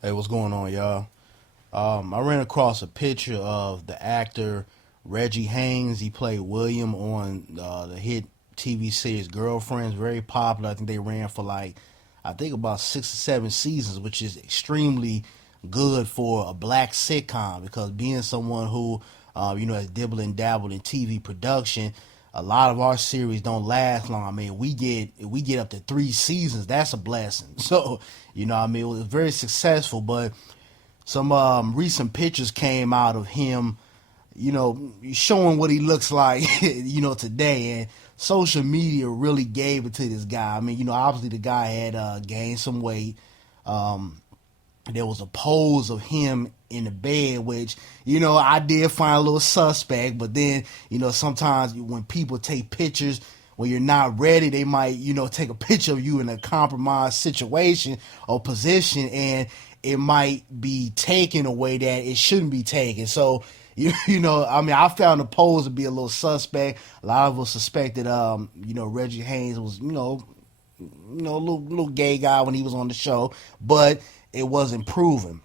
Hey, what's going on, y'all? I ran across a picture of the actor Reggie Haynes. He played William on the hit TV series Girlfriends. Very popular. I think they ran for I think about 6 or 7 seasons, which is extremely good for a black sitcom because being someone who, has dibbled and dabbled in TV production, a lot of our series don't last long. I mean, we get up to 3 seasons. That's a blessing. So, it was very successful, but some recent pictures came out of him, showing what he looks like, today. And social media really gave it to this guy. I mean, obviously the guy had gained some weight. Um, there was a pose of him in the bed, which, I did find a little suspect. But then, sometimes when people take pictures, when you're not ready, they might, take a picture of you in a compromised situation or position, and it might be taken a way that it shouldn't be taken. So, I found the pose to be a little suspect. A lot of us suspected, Reggie Haynes was, a little gay guy when he was on the show, but it wasn't proven.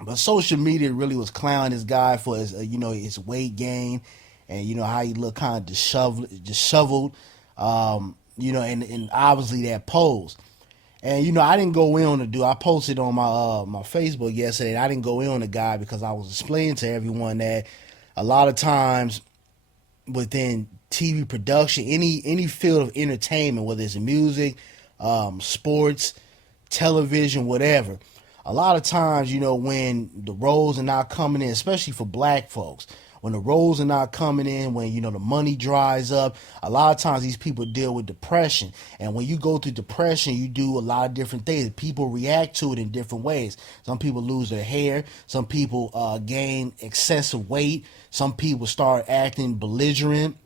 But social media really was clowning this guy for his, his weight gain, and how he looked kind of disheveled, and obviously that pose. And I didn't go in on the dude. I posted on my Facebook yesterday. And I didn't go in on the guy because I was explaining to everyone that a lot of times within TV production, any field of entertainment, whether it's music, sports, television, whatever. A lot of times, when the roles are not coming in, especially for black folks, when the roles are not coming in, when the money dries up, a lot of times these people deal with depression. And when you go through depression, you do a lot of different things. People react to it in different ways. Some people lose their hair. Some people gain excessive weight. Some people start acting belligerent.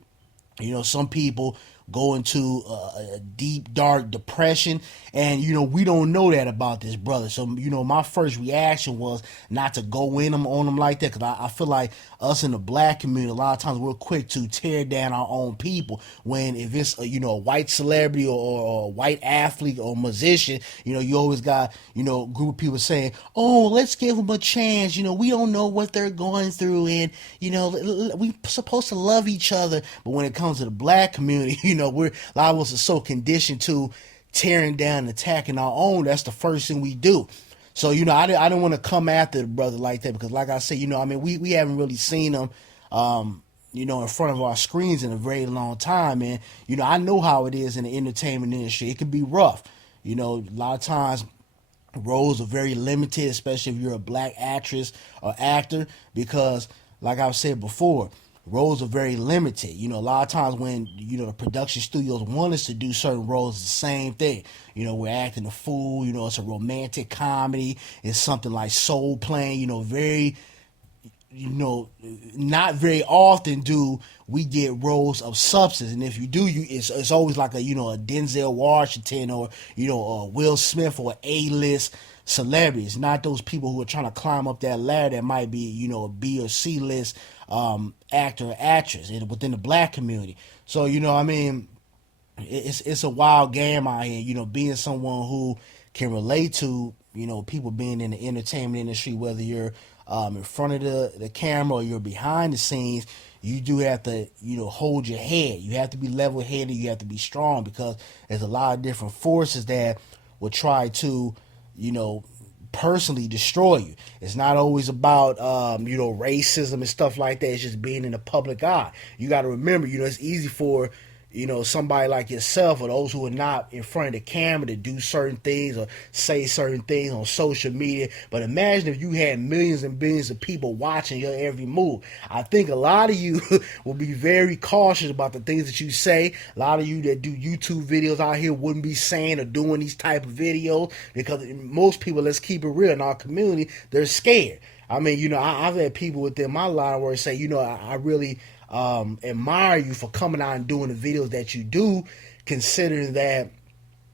Some people go into a deep, dark depression. And, we don't know that about this brother. So, my first reaction was not to go in on him like that, because I feel like us in the black community, a lot of times we're quick to tear down our own people. When if it's, a white celebrity or a white athlete or musician, you always got, a group of people saying, oh, let's give them a chance. We don't know what they're going through. And, we supposed to love each other. But when it comes to the black community, we're a lot of us are so conditioned to tearing down and attacking our own. That's the first thing we do. So I didn't want to come after the brother like that, because like I said, we haven't really seen him in front of our screens in a very long time. And I know how it is in the entertainment industry. It can be rough. A lot of times roles are very limited, especially if you're a black actress or actor, because like I've said before, roles are very limited. A lot of times when, the production studios want us to do certain roles, it's the same thing. We're acting a fool, it's a romantic comedy, it's something like soul playing, very, not very often do we get roles of substance. And if you do, it's always like a Denzel Washington or, a Will Smith or A-list celebrity. It's not those people who are trying to climb up that ladder that might be, a B or C list actor or actress within the black community. So, it's a wild game out here, being someone who can relate to, people being in the entertainment industry, whether you're in front of the camera or you're behind the scenes. You do have to, hold your head. You have to be level headed. You have to be strong, because there's a lot of different forces that will try to, personally destroy you. It's not always about, racism and stuff like that. It's just being in the public eye. You got to remember, it's easy for, somebody like yourself or those who are not in front of the camera to do certain things or say certain things on social media. But imagine if you had millions and billions of people watching your every move. I think a lot of you will be very cautious about the things that you say. A lot of you that do YouTube videos out here wouldn't be saying or doing these type of videos, because most people, let's keep it real, in our community, they're scared. I mean, I've had people within my line where say, I really admire you for coming out and doing the videos that you do, considering that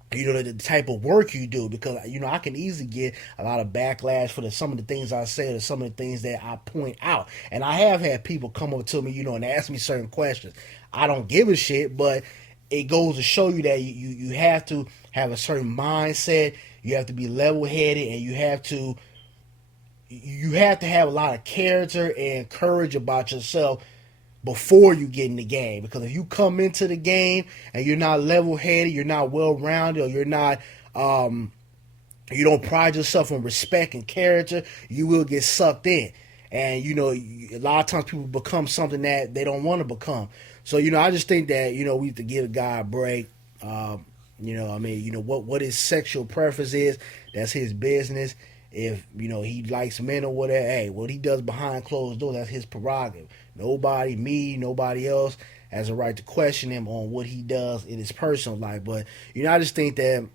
the type of work you do, because I can easily get a lot of backlash for some of the things I say or some of the things that I point out. And I have had people come up to me, and ask me certain questions. I don't give a shit, but it goes to show you that you have to have a certain mindset. You have to be level headed, and you have to you have to have a lot of character and courage about yourself before you get in the game. Because if you come into the game and you're not level headed, you're not well rounded, or you're not you don't pride yourself on respect and character, you will get sucked in. And a lot of times people become something that they don't want to become. So I just think that we have to give a guy a break. I mean, what his sexual preference is, that's his business. If he likes men or whatever, hey, what he does behind closed doors, that's his prerogative. Nobody else has a right to question him on what he does in his personal life. But I just think that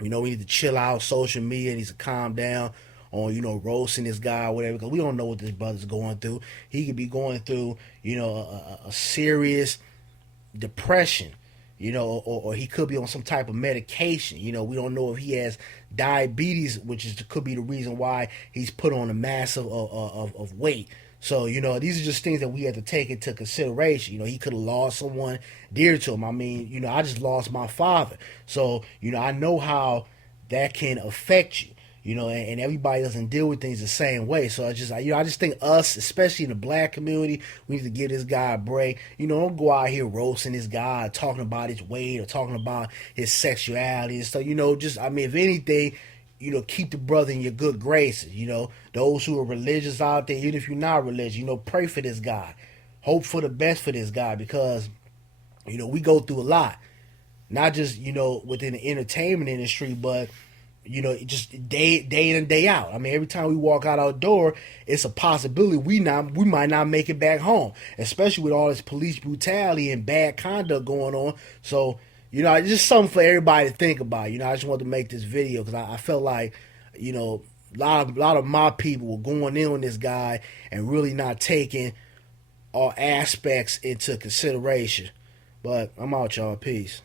we need to chill out. Social media needs to calm down on roasting this guy or whatever, because we don't know what this brother's going through. He could be going through a serious depression, or he could be on some type of medication. We don't know if he has diabetes, which could be the reason why he's put on a massive of weight. So these are just things that we have to take into consideration. He could have lost someone dear to him. I mean, I just lost my father, so I know how that can affect you. And everybody doesn't deal with things the same way. So I just think us, especially in the black community, we need to give this guy a break. Don't go out here roasting this guy, talking about his weight or talking about his sexuality and stuff. I mean, if anything, keep the brother in your good graces. Those who are religious out there, even if you're not religious, pray for this guy. Hope for the best for this guy, because, we go through a lot. Not just, within the entertainment industry, but just day in and day out. I mean, every time we walk out our door, it's a possibility we might not make it back home, especially with all this police brutality and bad conduct going on. So, it's just something for everybody to think about. I just wanted to make this video because I felt like, a lot of my people were going in on this guy and really not taking all aspects into consideration. But I'm out, y'all. Peace.